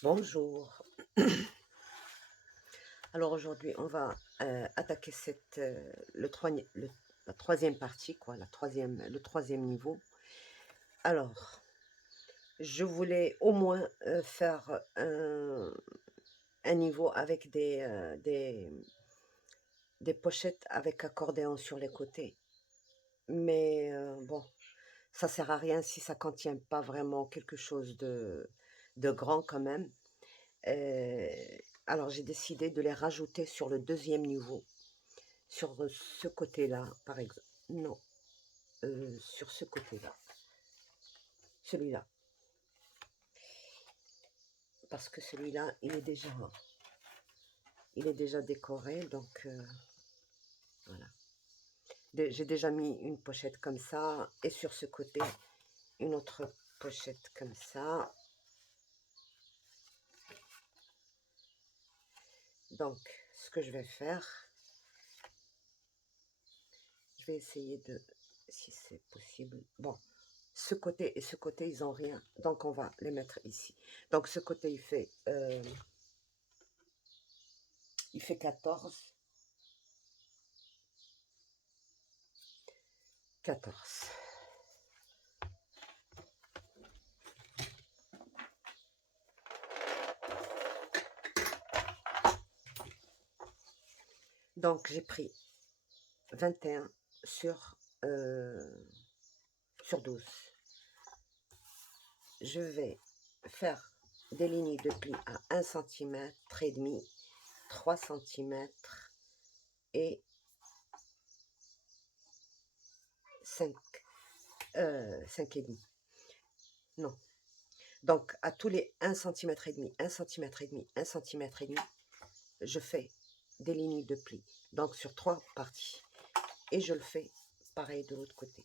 Bonjour. Alors aujourd'hui, on va attaquer la troisième partie, quoi, le troisième niveau. Alors, je voulais au moins faire un niveau avec des pochettes avec accordéon sur les côtés. Mais bon, ça sert à rien si ça contient pas vraiment quelque chose de grand quand même. Euh, alors j'ai décidé de les rajouter sur le deuxième niveau. Sur ce côté-là, par exemple. Non, sur ce côté-là. Celui-là. Parce que celui-là, il est déjà décoré, donc voilà. J'ai déjà mis une pochette comme ça, et sur ce côté, une autre pochette comme ça. Donc, ce que je vais faire, je vais essayer de, si c'est possible. Bon, ce côté et ce côté, ils n'ont rien. Donc, on va les mettre ici. Donc, ce côté, il fait 14. 14. Donc, j'ai pris 21 sur 12. Je vais faire des lignes de pli à 1 centimètre et demi, 3 centimètres et 5, 5 et demi. Non. Donc, à tous les 1 centimètre et demi, 1 centimètre et demi, 1 centimètre et demi, je fais des lignes de pli. Donc, sur 3 parties. Et je le fais pareil de l'autre côté.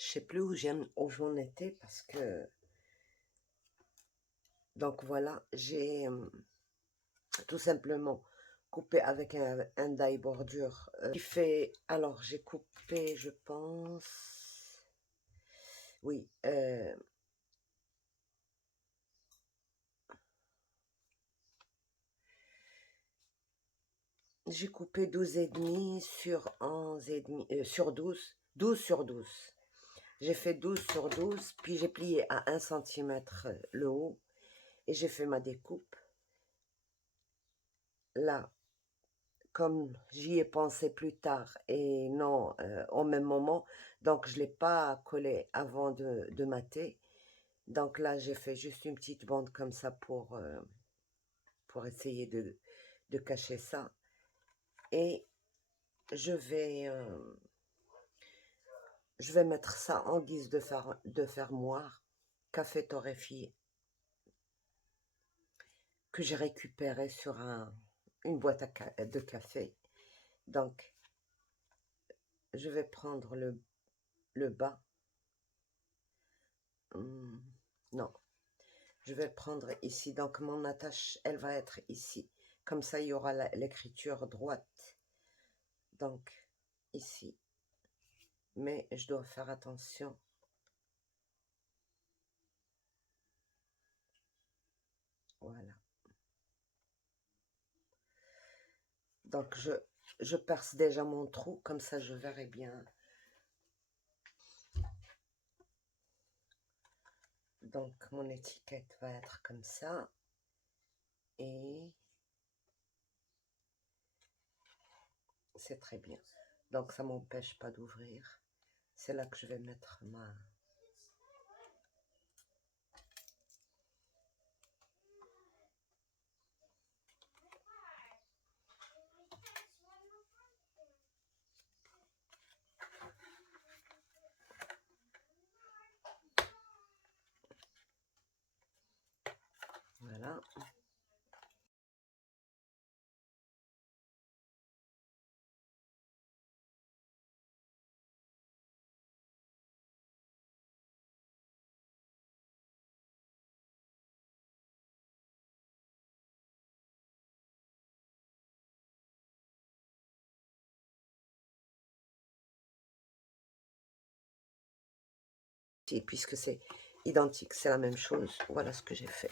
Je sais plus où j'en étais parce que... Donc voilà, j'ai tout simplement coupé avec un die bordure qui fait... Alors j'ai coupé, je pense... Oui, j'ai coupé 12,5 sur 11,5, sur 12, 12 sur 12. J'ai fait 12 sur 12, puis j'ai plié à 1 cm le haut et j'ai fait ma découpe. Là, comme j'y ai pensé plus tard et non au même moment, donc je ne l'ai pas collé avant de mater. Donc là, j'ai fait juste une petite bande comme ça pour essayer de cacher ça. Et je vais, euh, je vais mettre ça en guise de fermoir, café torréfié, que j'ai récupéré sur une boîte de café. Donc, je vais prendre le bas. Non, je vais prendre ici. Donc, mon attache, elle va être ici. Comme ça, il y aura l'écriture droite. Donc, ici. Mais je dois faire attention. Voilà. Donc, je perce déjà mon trou. Comme ça, je verrai bien. Donc, mon étiquette va être comme ça. Et c'est très bien. Donc, ça ne m'empêche pas d'ouvrir. C'est là que je vais mettre ma... Voilà. Puisque c'est identique, c'est la même chose. Voilà ce que j'ai fait.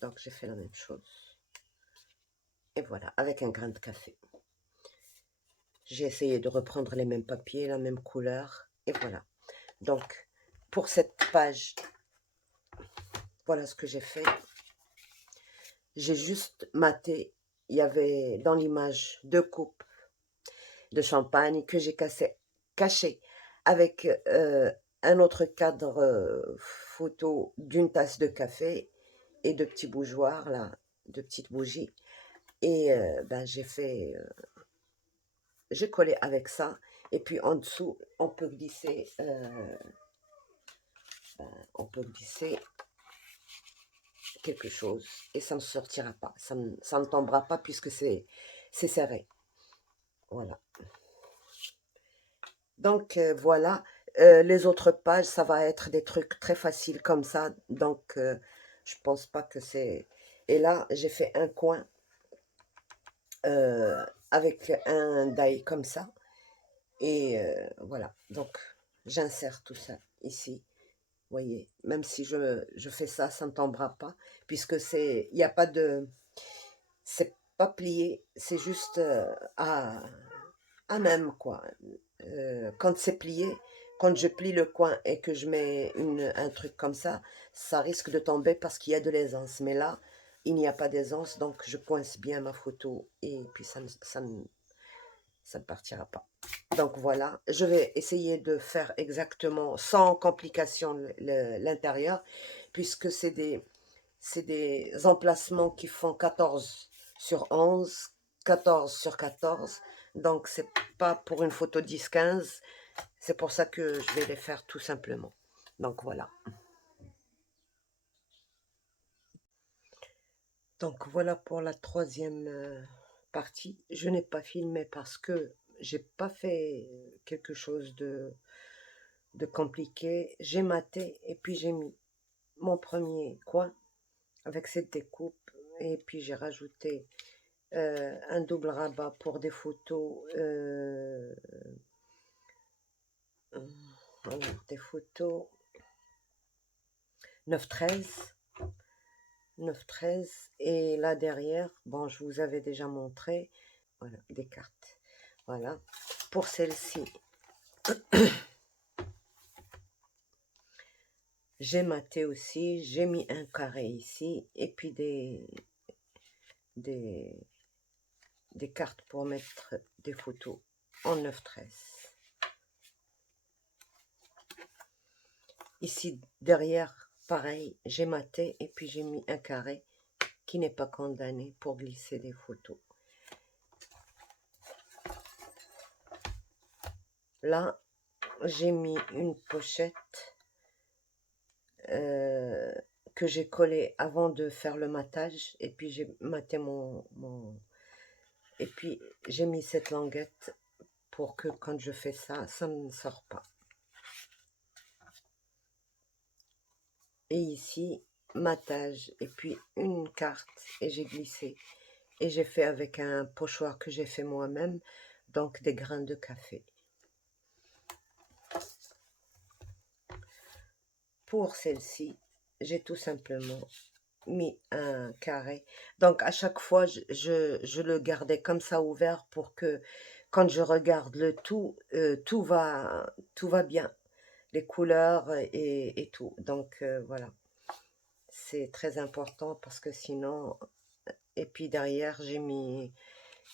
Donc j'ai fait la même chose. Et voilà, avec un grain de café. J'ai essayé de reprendre les mêmes papiers, la même couleur. Et voilà. Donc, pour cette page, voilà ce que j'ai fait. J'ai juste maté. Il y avait dans l'image 2 coupes de champagne que j'ai caché avec un autre cadre photo d'une tasse de café et de petits bougeoirs, là, de petites bougies. Et ben, j'ai collé avec ça. Et puis en dessous, on peut glisser quelque chose et ça ne sortira pas. Ça ne tombera pas puisque c'est serré. Voilà. Donc voilà, les autres pages, ça va être des trucs très faciles comme ça. Donc je pense pas que c'est... Et là, j'ai fait un coin avec un die comme ça. Et voilà, donc j'insère tout ça ici. Vous voyez, même si je fais ça, ça ne tombera pas, puisque il n'y a pas de... C'est pas plié, c'est juste à même, quoi. Quand c'est plié, quand je plie le coin et que je mets un truc comme ça risque de tomber parce qu'il y a de l'aisance. Mais là, il n'y a pas d'aisance, donc je coince bien ma photo et puis ça ne partira pas. Donc voilà, je vais essayer de faire exactement sans complication l'intérieur, puisque c'est des emplacements qui font 14 sur 11, 14 sur 14. Donc c'est pas pour une photo 10-15, c'est pour ça que je vais les faire tout simplement. Donc voilà. Donc voilà pour la troisième partie. Je n'ai pas filmé parce que j'ai pas fait quelque chose de compliqué. J'ai maté et puis j'ai mis mon premier coin avec cette découpe et puis j'ai rajouté un double rabat pour des photos, voilà, des photos 9-13, 9-13 et là derrière, bon, je vous avais déjà montré, voilà, des cartes. Voilà. Pour celle-ci, j'ai maté aussi, j'ai mis un carré ici, et puis des, des cartes pour mettre des photos en 9-13. Ici, derrière, pareil, j'ai maté, et puis j'ai mis un carré qui n'est pas condamné pour glisser des photos. Là, j'ai mis une pochette que j'ai collée avant de faire le matage, et puis j'ai maté et puis j'ai mis cette languette pour que quand je fais ça, ça ne sort pas. Et ici, matage, et puis une carte, et j'ai glissé. Et j'ai fait avec un pochoir que j'ai fait moi-même, donc des grains de café. Pour celle-ci, j'ai tout simplement mis un carré. Donc à chaque fois, je le gardais comme ça ouvert pour que quand je regarde le tout, tout va bien. Les couleurs et tout. Donc voilà, c'est très important parce que sinon... Et puis derrière, j'ai mis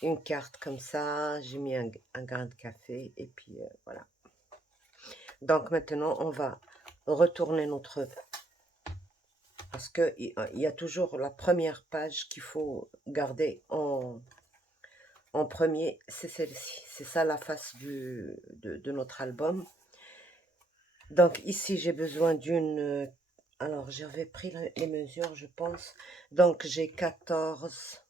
une carte comme ça, j'ai mis un grain de café et puis voilà. Donc maintenant, on va retourner notre... Parce qu'il y a toujours la première page qu'il faut garder en premier, c'est celle-ci. C'est ça la face de notre album. Donc ici, j'ai besoin d'une... Alors, j'avais pris les mesures, je pense. Donc, j'ai 14.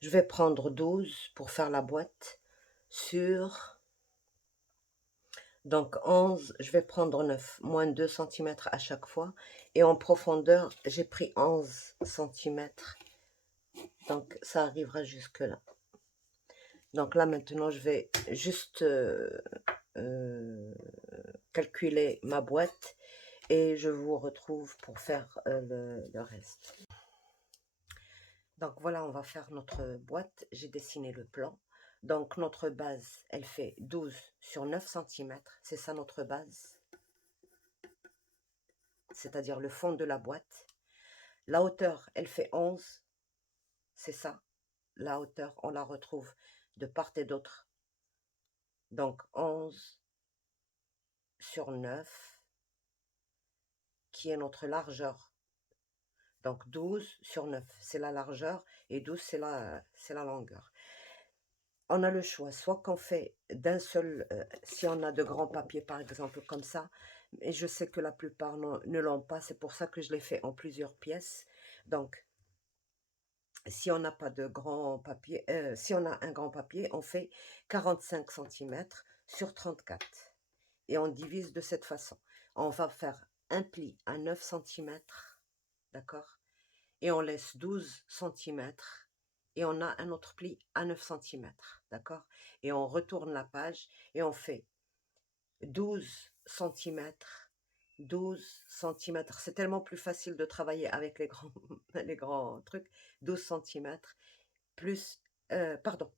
Je vais prendre 12 pour faire la boîte. Sur... Donc 11, je vais prendre 9, moins 2 cm à chaque fois. Et en profondeur, j'ai pris 11 cm. Donc ça arrivera jusque là. Donc là maintenant, je vais juste calculer ma boîte. Et je vous retrouve pour faire le reste. Donc voilà, on va faire notre boîte. J'ai dessiné le plan. Donc notre base, elle fait 12 sur 9 cm. C'est ça notre base. C'est-à-dire le fond de la boîte. La hauteur, elle fait 11. C'est ça. La hauteur, on la retrouve de part et d'autre. Donc 11 sur 9, qui est notre largeur. Donc 12 sur 9, c'est la largeur, et 12, c'est la longueur. On a le choix, soit qu'on fait d'un seul, si on a de grands papiers par exemple comme ça, et je sais que la plupart ne l'ont pas, c'est pour ça que je l'ai fait en plusieurs pièces. Donc, si on n'a pas de grand papier, si on a un grand papier, on fait 45 cm sur 34. Et on divise de cette façon. On va faire un pli à 9 cm, d'accord? Et on laisse 12 cm. Et on a un autre pli à 9 cm, d'accord? Et on retourne la page et on fait 12 cm, 12 cm. C'est tellement plus facile de travailler avec les grands, les grands trucs. 12 cm plus, pardon,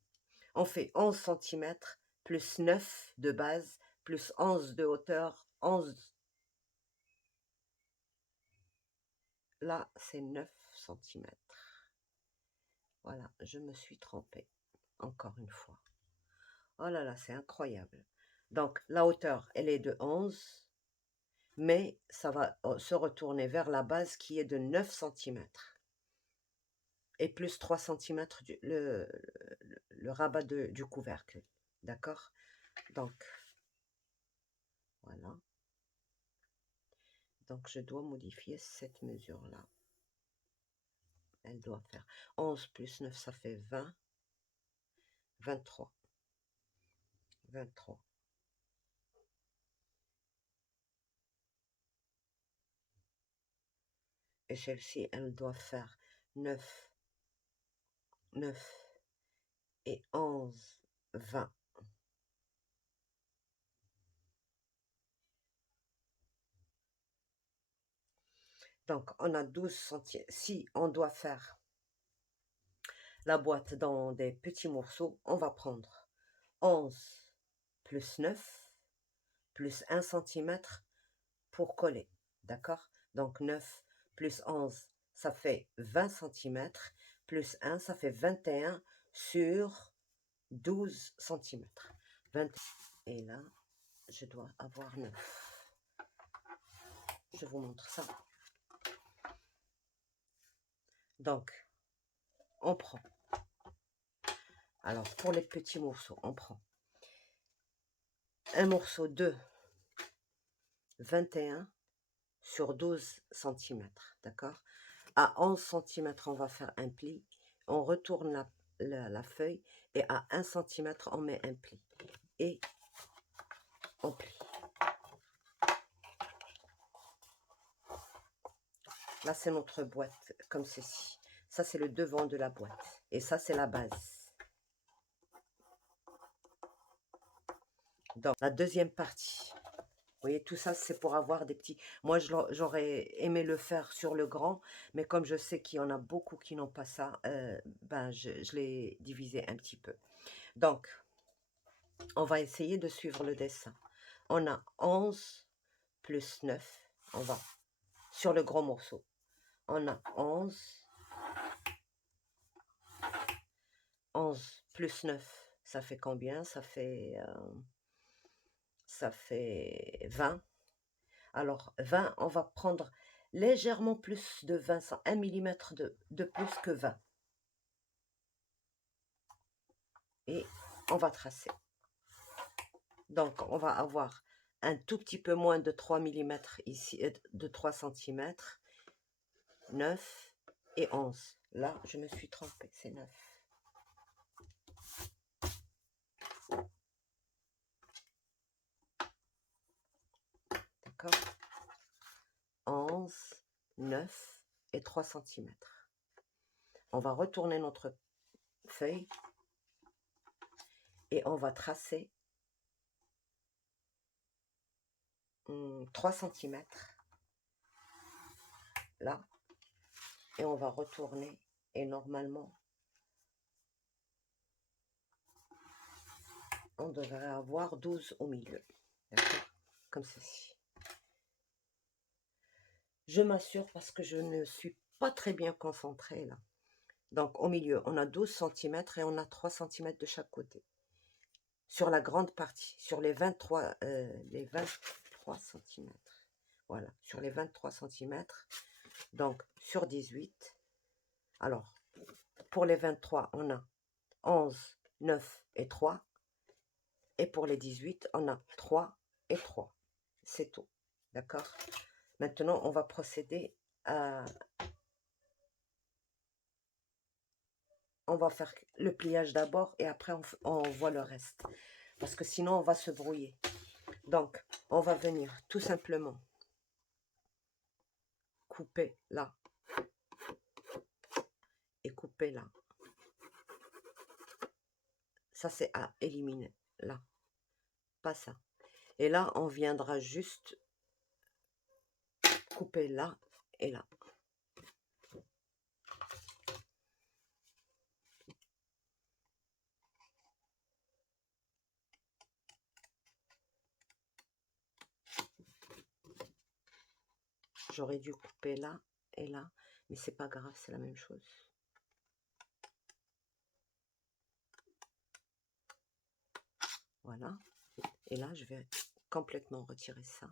on fait 11 cm plus 9 de base, plus 11 de hauteur, 11, là c'est 9 cm. Voilà, je me suis trompée, encore une fois. Oh là là, c'est incroyable. Donc la hauteur, elle est de 11, mais ça va se retourner vers la base qui est de 9 cm. Et plus 3 cm le rabat du couvercle. D'accord? Donc, voilà. Donc, je dois modifier cette mesure-là. Elle doit faire 11 plus 9, ça fait 20. 23. 23. Et celle-ci, elle doit faire 9. 9. et 11, 20. Donc, on a 12 centièmes. Si on doit faire la boîte dans des petits morceaux, on va prendre 11 plus 9 plus 1 centimètre pour coller. D'accord? Donc, 9 plus 11, ça fait 20 centimètres. Plus 1, ça fait 21 sur 12 centimètres. 20. Et là, je dois avoir 9. Je vous montre ça. Donc, on prend. Alors, pour les petits morceaux, on prend un morceau de 21 sur 12 centimètres. D'accord? À 11 centimètres, on va faire un pli. On retourne la feuille et à 1 centimètre, on met un pli. Et on plie. Là, c'est notre boîte, comme ceci. Ça, c'est le devant de la boîte. Et ça, c'est la base. Dans la deuxième partie, vous voyez, tout ça, c'est pour avoir des petits... Moi, j'aurais aimé le faire sur le grand, mais comme je sais qu'il y en a beaucoup qui n'ont pas ça, ben, je l'ai divisé un petit peu. Donc, on va essayer de suivre le dessin. On a 11 plus 9, on va sur le gros morceau. On a 11 plus 9, ça fait combien? Ça fait 20. Alors, 20, on va prendre légèrement plus de 20, 1 mm de plus que 20. Et on va tracer. Donc, on va avoir un tout petit peu moins de 3 mm ici, de 3 cm, 9 et 11. Là, je me suis trompée, c'est 9. D'accord? 11, 9 et 3 cm. On va retourner notre feuille et on va tracer 3 cm là, et on va retourner, et normalement on devrait avoir 12 au milieu, d'accord, comme ceci. Je m'assure parce que je ne suis pas très bien concentrée là. Donc au milieu on a 12 cm et on a 3 cm de chaque côté sur la grande partie, sur les 23 cm. Voilà, sur les 23 cm, donc sur 18. Alors, pour les 23, on a 11, 9 et 3. Et pour les 18, on a 3 et 3. C'est tout. D'accord? Maintenant, on va procéder à... On va faire le pliage d'abord et après, on voit le reste. Parce que sinon, on va se brouiller. Donc, on va venir tout simplement couper là et couper là. Ça, c'est à éliminer. Là. Pas ça. Et là, on viendra juste couper là et là. J'aurais dû couper là et là, mais c'est pas grave, c'est la même chose. Voilà. Et là, je vais complètement retirer ça.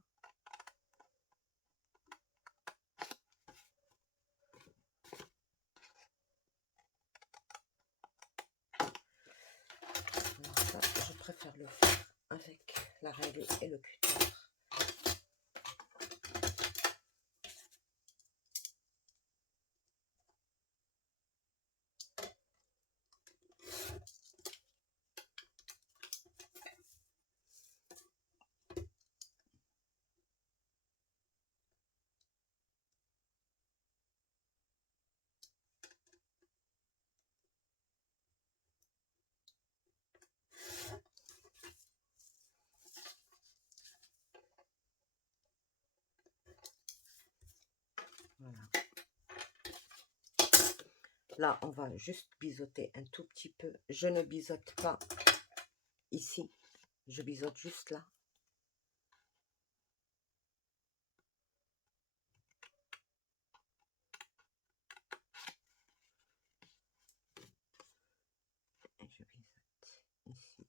Alors ça, je préfère le faire avec la règle et le cutter. Là, on va juste biseauter un tout petit peu. Je ne biseaute pas ici. Je biseaute juste là. Et je biseaute ici.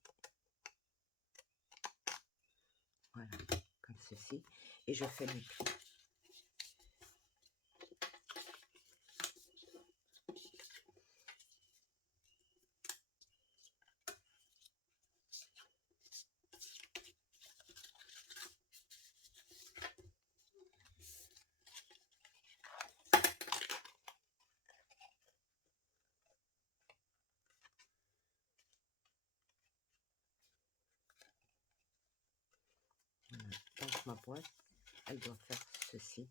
Voilà, comme ceci. Et je fais mes plis. Voilà. Donc ma boîte, elle doit faire ceci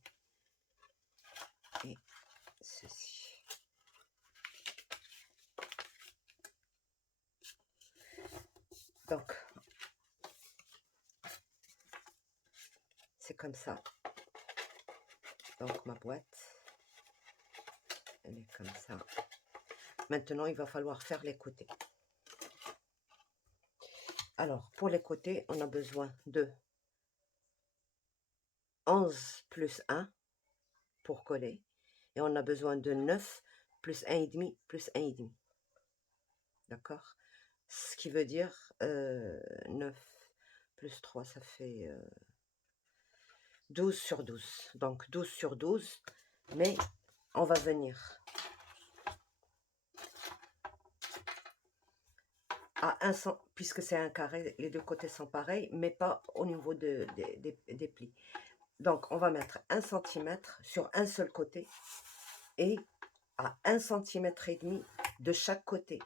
et ceci. Donc, c'est comme ça. Donc ma boîte, elle est comme ça. Maintenant, il va falloir faire les côtés. Alors, pour les côtés, on a besoin de 11 plus 1 pour coller. Et on a besoin de 9 plus 1,5 plus 1,5. D'accord? Ce qui veut dire 9 plus 3, ça fait 12 sur 12. Donc 12 sur 12. Mais on va venir à 1 cm, puisque c'est un carré, les deux côtés sont pareils, mais pas au niveau des plis. Donc, on va mettre 1 cm sur un seul côté et à 1 cm et demi de chaque côté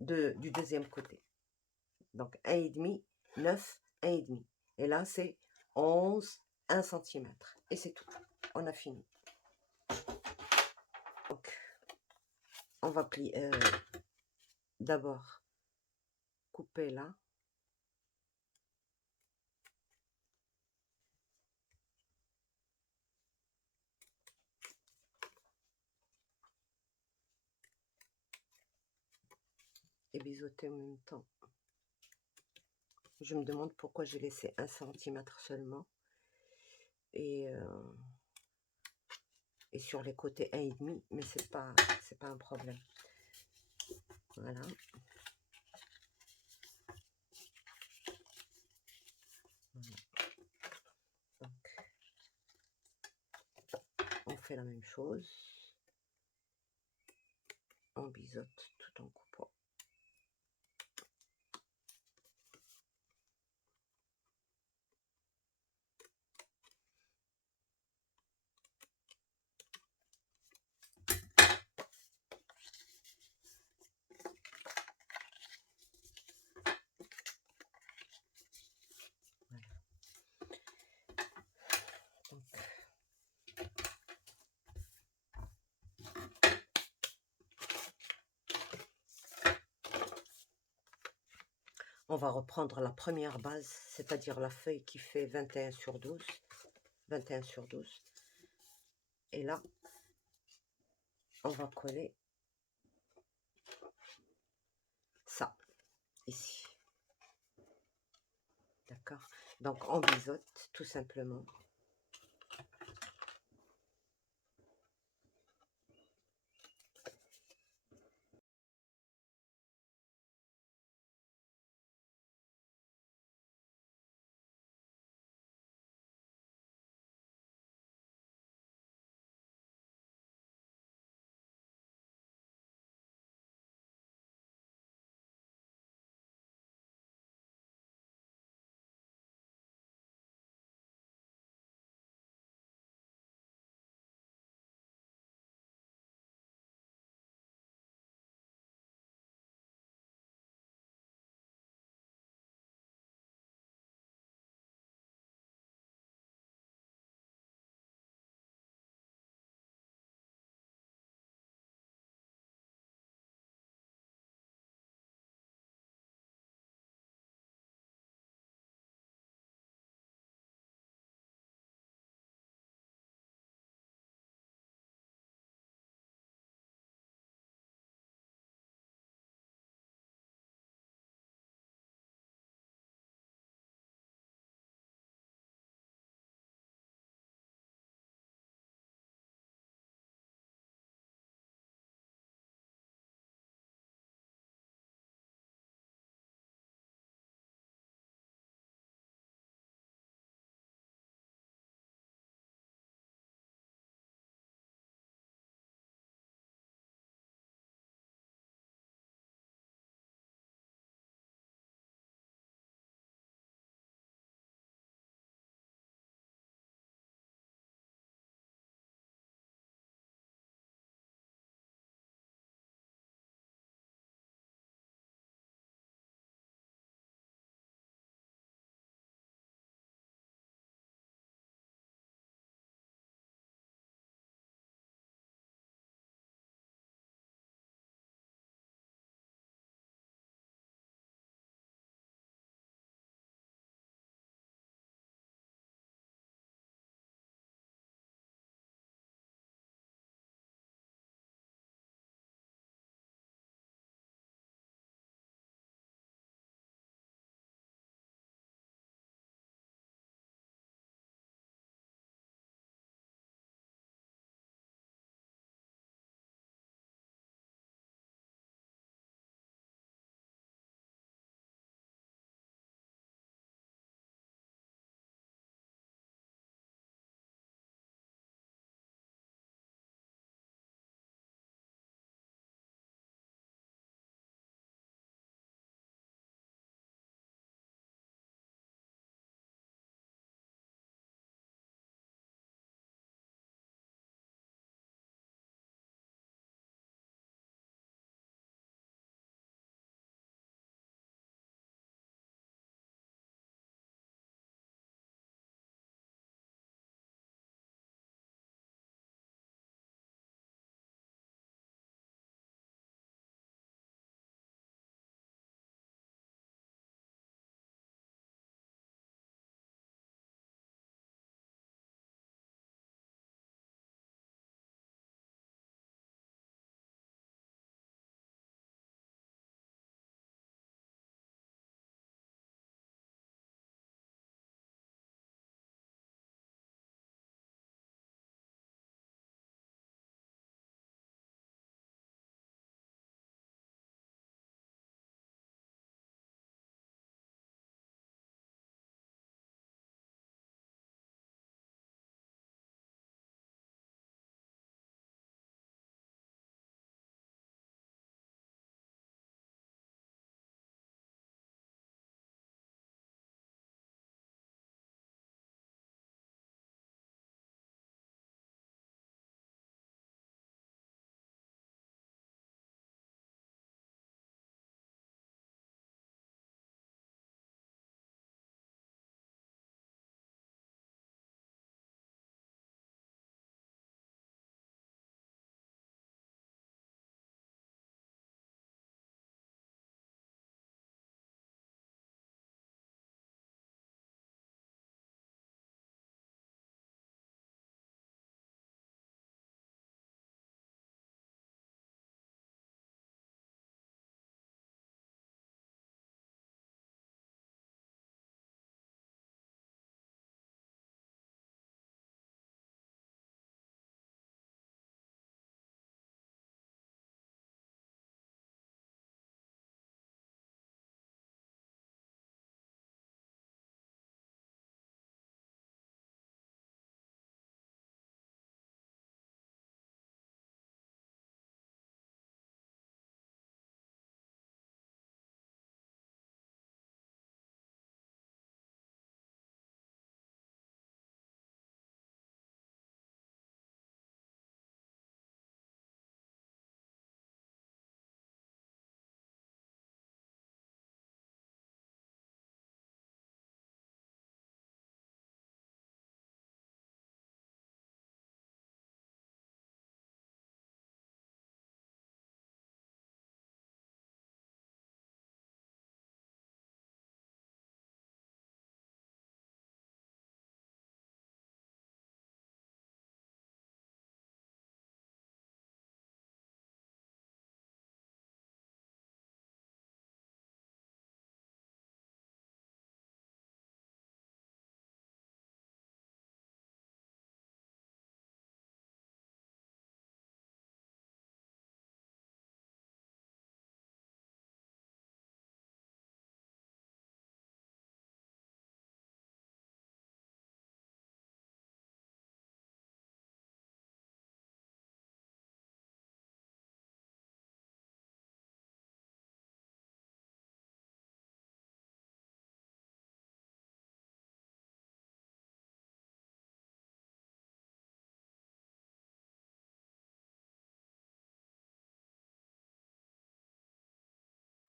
du deuxième côté. Donc, 1,5, 9, 1,5. Et là, c'est 11, 1 cm. Et c'est tout. On a fini. Donc, on va plier d'abord couper là. Et biseauter en même temps. Je me demande pourquoi j'ai laissé 1 cm seulement. Et sur les côtés 1,5, mais c'est pas un problème. Voilà. Donc, on fait la même chose. On biseaute tout en coupant. Voilà. Donc, on va reprendre la première base, c'est-à-dire la feuille qui fait 21 sur 12. 21 sur 12. Et là, on va coller ça, ici. D'accord? Donc, on biseaute, tout simplement.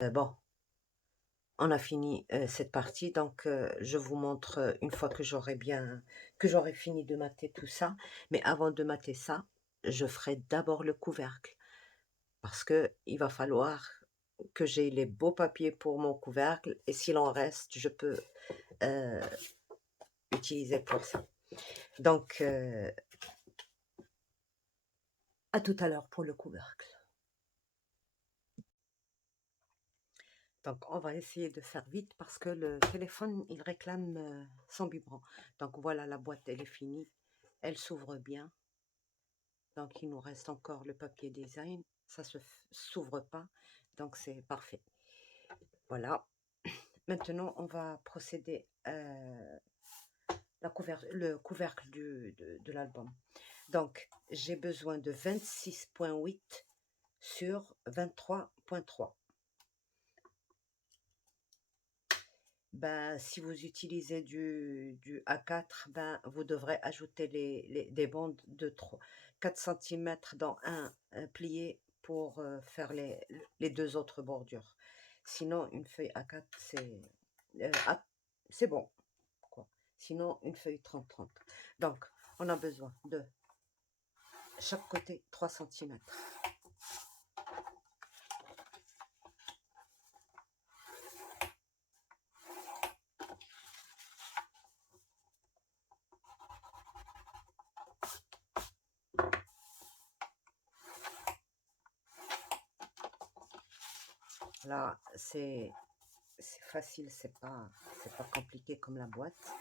Bon, on a fini cette partie, donc je vous montre une fois que j'aurai fini de mater tout ça. Mais avant de mater ça, je ferai d'abord le couvercle parce que il va falloir que j'ai les beaux papiers pour mon couvercle et s'il en reste, je peux euh, utiliser pour ça. Donc, à tout à l'heure pour le couvercle. Donc, on va essayer de faire vite parce que le téléphone, il réclame son biberon. Donc, voilà, la boîte, elle est finie. Elle s'ouvre bien. Donc, il nous reste encore le papier design. Ça ne s'ouvre pas. Donc, c'est parfait. Voilà. Maintenant, on va procéder à le couvercle de l'album. Donc, j'ai besoin de 26,8 sur 23,3. Ben, si vous utilisez du A4, ben, vous devrez ajouter des bandes de 4 cm dans un plié pour faire les deux autres bordures. Sinon, une feuille A4, c'est bon, quoi. Sinon, une feuille 30-30. Donc, on a besoin de chaque côté 3 cm. Là, c'est facile, c'est pas compliqué comme la boîte.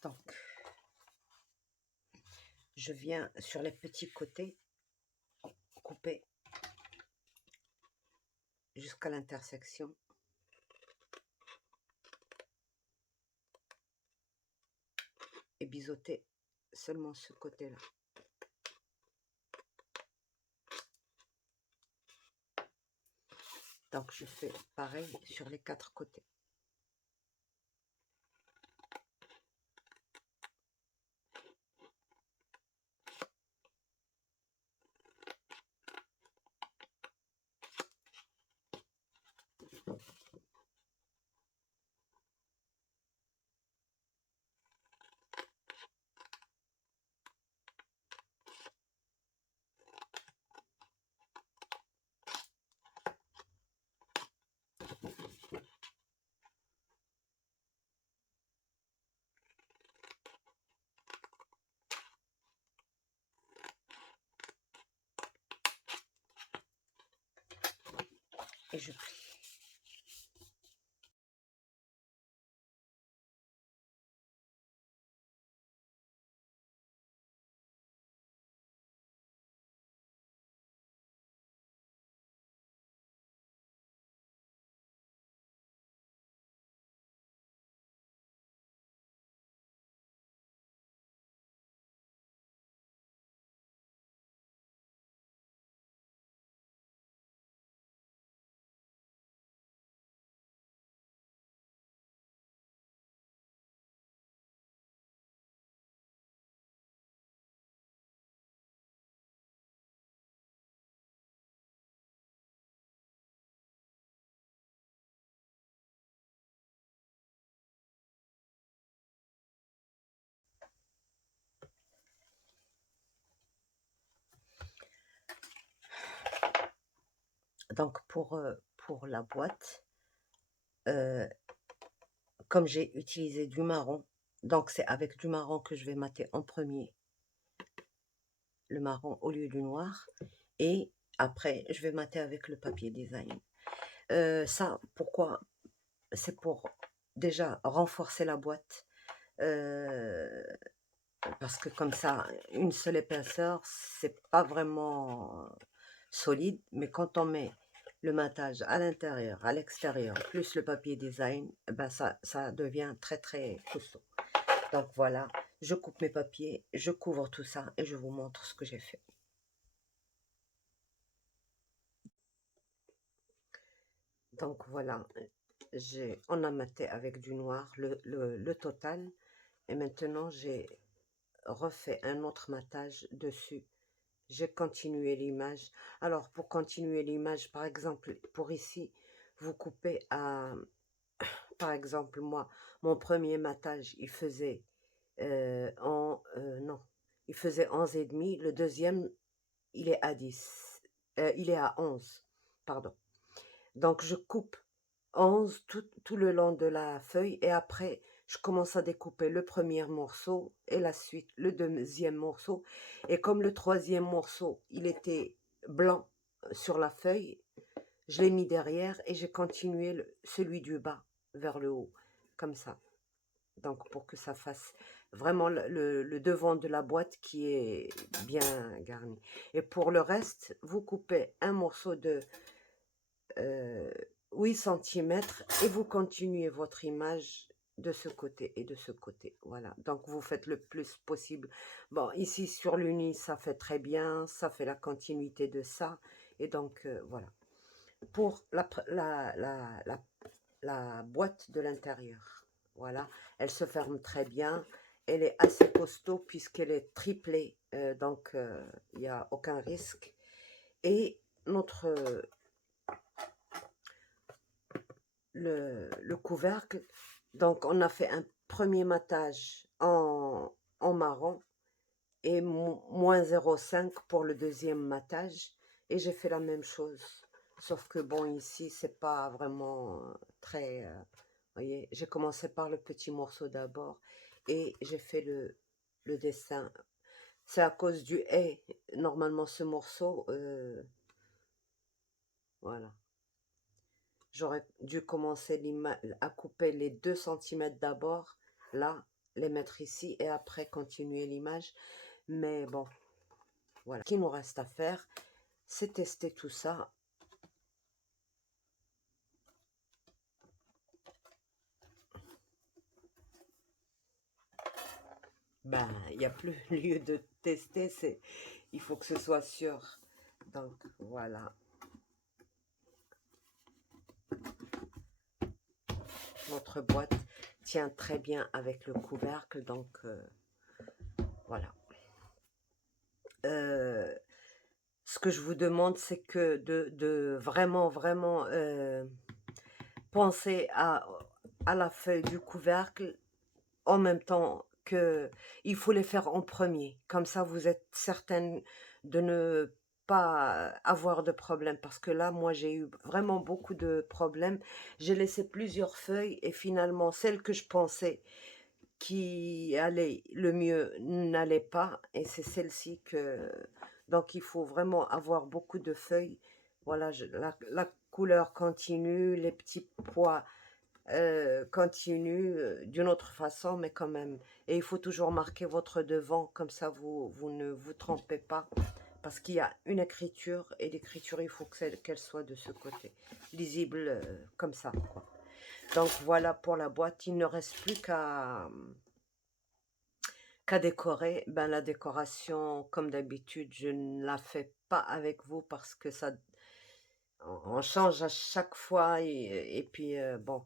Donc, je viens sur les petits côtés couper jusqu'à l'intersection. Et biseauter seulement ce côté-là. Donc, je fais pareil sur les 4 côtés. Et je plie. Donc, pour la boîte, comme j'ai utilisé du marron, donc c'est avec du marron que je vais mater en premier, le marron au lieu du noir. Et après, je vais mater avec le papier design. Ça, pourquoi? C'est pour déjà renforcer la boîte. Parce que comme ça, une seule épaisseur, c'est pas vraiment solide. Mais quand on met le matage à l'intérieur, à l'extérieur, plus le papier design, ben ça devient très très costaud. Donc voilà, je coupe mes papiers, je couvre tout ça et je vous montre ce que j'ai fait. Donc voilà, on a maté avec du noir le total. Et maintenant, j'ai refait un autre matage dessus j'ai continué l'image. Alors, pour continuer l'image, par exemple, pour ici, vous coupez à, par exemple, moi, mon premier matage, il faisait non, il faisait 11 et demi. Le deuxième, il est à 10. Il est à 11, pardon. Donc, je coupe 11 tout le long de la feuille et après, je commence à découper le premier morceau et la suite, le deuxième morceau. Et comme le troisième morceau, il était blanc sur la feuille, je l'ai mis derrière et j'ai continué celui du bas vers le haut, comme ça. Donc, pour que ça fasse vraiment le devant de la boîte qui est bien garni. Et pour le reste, vous coupez un morceau de 8 centimètres et vous continuez votre image de ce côté et de ce côté. Voilà, donc vous faites le plus possible. Bon, ici sur l'uni, ça fait très bien, ça fait la continuité de ça. Et donc, voilà. Pour la boîte de l'intérieur, voilà, elle se ferme très bien. Elle est assez costaud puisqu'elle est triplée, donc il n'y a aucun risque. Et notre le couvercle. Donc, on a fait un premier matage en marron et moins 0,5 pour le deuxième matage. Et j'ai fait la même chose. Sauf que, bon, ici, c'est pas vraiment très... voyez, j'ai commencé par le petit morceau d'abord et j'ai fait le dessin. C'est à cause du haie. Normalement, ce morceau, voilà. J'aurais dû commencer à couper les 2 centimètres d'abord, là, les mettre ici et après continuer l'image. Mais bon, voilà. Ce qu'il nous reste à faire, c'est tester tout ça. Ben, il n'y a plus lieu de tester, il faut que ce soit sûr. Donc, voilà. Notre boîte tient très bien avec le couvercle, donc voilà. Ce que je vous demande, c'est que de vraiment, vraiment penser à la feuille du couvercle en même temps que il faut les faire en premier. Comme ça, vous êtes certaine de ne pas avoir de problème. Parce que là, moi, j'ai eu vraiment beaucoup de problèmes. J'ai laissé plusieurs feuilles et finalement, celle que je pensais qui allait le mieux n'allait pas. Et c'est celle-ci que... Donc, il faut vraiment avoir beaucoup de feuilles. Voilà, la couleur continue, les petits pois continuent d'une autre façon, mais quand même. Et il faut toujours marquer votre devant, comme ça vous ne vous trompez pas. Parce qu'il y a une écriture, et l'écriture, il faut qu'elle soit de ce côté, lisible comme ça, quoi. Donc voilà pour la boîte, il ne reste plus qu'à décorer. Ben, la décoration, comme d'habitude, je ne la fais pas avec vous parce que ça, on change à chaque fois et puis bon,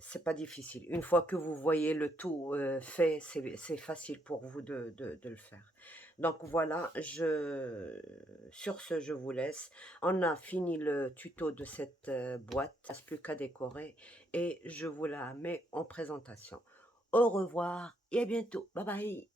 c'est pas difficile. Une fois que vous voyez le tout fait, c'est facile pour vous de le faire. Donc voilà, sur ce, je vous laisse. On a fini le tuto de cette boîte. Il ne reste plus qu'à décorer et je vous la mets en présentation. Au revoir et à bientôt. Bye bye.